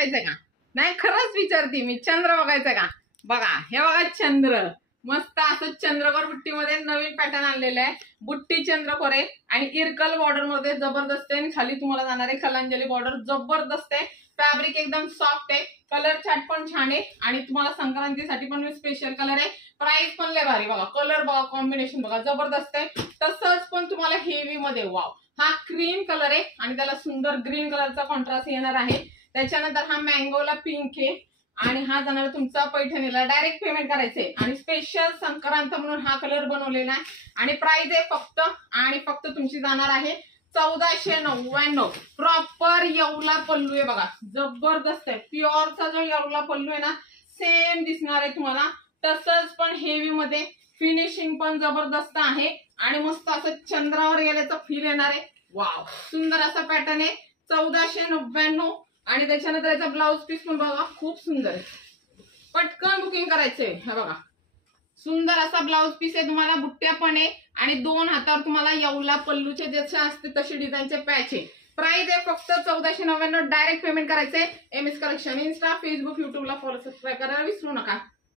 बघायचंय का? नाही खरंच विचारते मी, चंद्र बघायचं का? बघा हे बघा चंद्र, मस्त असं चंद्रकोर बुट्टीमध्ये नवीन पॅटर्न आणलेलं आहे. बुट्टी चंद्रकोर आहे आणि इरकल बॉर्डर मध्ये जबरदस्त आहे. खाली तुम्हाला जाणार आहे कलांजली बॉर्डर, जबरदस्त आहे. फॅब्रिक एकदम सॉफ्ट आहे, कलर चार्ट पण छान आहे आणि तुम्हाला संक्रांतीसाठी पण स्पेशल कलर आहे. प्राइस पण लय भारी, बघा कलर बघा, कॉम्बिनेशन बघा जबरदस्त आहे. तसंच पण तुम्हाला हेवी मध्ये वाव, हा क्रीम कलर आहे आणि त्याला सुंदर ग्रीन कलरचा कॉन्ट्रास्ट येणार आहे. त्याच्यानंतर हा मँगोला पिंक आहे आणि हा जाणार तुमचा पैठणीला. डायरेक्ट पेमेंट करायचंय आणि स्पेशल संक्रांत म्हणून हा कलर बनवलेला आहे आणि प्राइस आहे फक्त आणि फक्त तुमची जाणार आहे 1499. प्रॉपर येवला पल्लू आहे बघा, जबरदस्त आहे. प्युअरचा जो येवला पल्लू आहे ना, सेम दिसणार आहे तुम्हाला. तसंच पण हेवी मध्ये फिनिशिंग पण जबरदस्त आहे आणि मस्त असं चंद्रावर गेल्याचा फील येणार आहे. वाव, सुंदर असा पॅटर्न आहे. 1499 आणि त्याच्यानंतर याचा ब्लाउज पीस पण बघा खूप सुंदर आहे. पटकन बुकिंग करायचंय. हे बघा सुंदर असा ब्लाउज पीस आहे, तुम्हाला बुट्ट्या पण आहे आणि 2 हातावर तुम्हाला येवला पल्लूचे जसे असते तशी डिझाईनचे पॅच आहे. प्राइस आहे फक्त 1499. डायरेक्ट पेमेंट करायचंय. MS कलेक्शन इंस्टा, फेसबुक, युट्यूबला फॉलो सबस्क्राईब करायला विसरू नका.